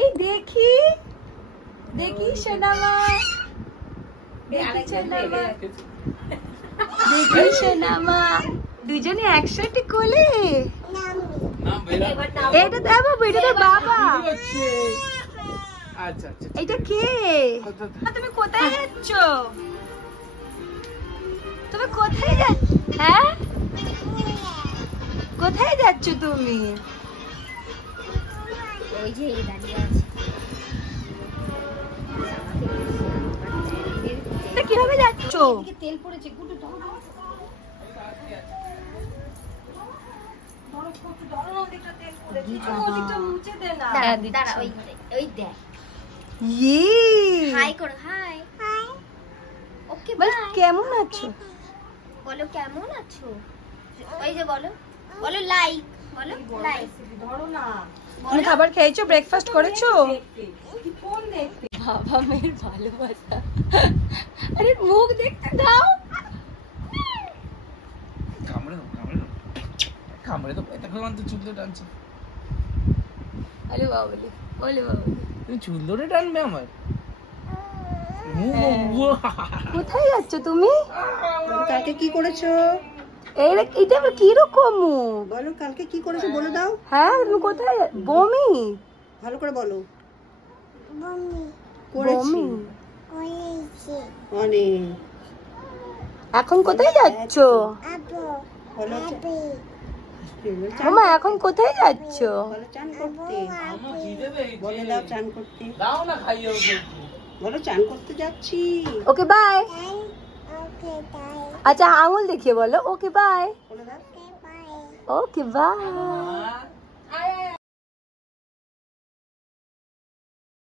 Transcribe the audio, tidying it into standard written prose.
এই দেখি দেখি সোনামা, দেখি সোনামা, দেখি সোনামা, দুজনে একসাথে কোলে। এটা দেখ বাবু, এটা তোর বাবা। আচ্ছা আচ্ছা, এটা কে? তুমি কোথায় যাচ্ছ? তুমি কোথায় যাচ্ছ? হ্যাঁ, কোথায় যাচ্ছ তুমি? ওই যে এই দাঁড়িয়ে আছে। এটা কিভাবে যাচ্ছ? এদিকে তেল পড়েছে, গুডু ধরো ধরো। দাঁড়া, ওই দেখ। হাই করো, হাই হাই। Okay bye. কেমন আছো? বলো কেমন আছো। ওই যে বলো, বলো লাইক, বলো লাইক। ধরো না। তুমি খাবার খেয়েছো? ব্রেকফাস্ট করেছো? বাবা মেয়ের ভালোবাসা। আরে মুখ দেখতে দাও। কামড়ে দাও, কামড়ে দাও, কামড়ে দাও। এটা কোন তো চুল ধরে টানছে। আরে বাবা বলে, বলে বাবা তুমি চুল ধরে টানবে আমার? কোথায় যাচ্ছ তুমি? কালকে কি করেছো? এটা কি রকম মুখ? বলো কালকে কি করেছো বলে দাও। হ্যাঁ, তুমি কোথায়? বমি? ভালো করে বলো। বমি করেছি করেছি। অনেক। এখন কোথায় যাচ্ছ? আপু বলো মামা এখন কোথায় যাচ্ছ? বলো চান করতে। আমার খিদে পেয়েছে। বলে দাও চান করতে। দাও না খাইয়ে ওকে। বলো চান করতে যাচ্ছি। Okay bye. Okay bye. আচ্ছা আঙুল দেখিয়ে বলো ওকে বাই। বলে দাও। Okay bye. Okay bye.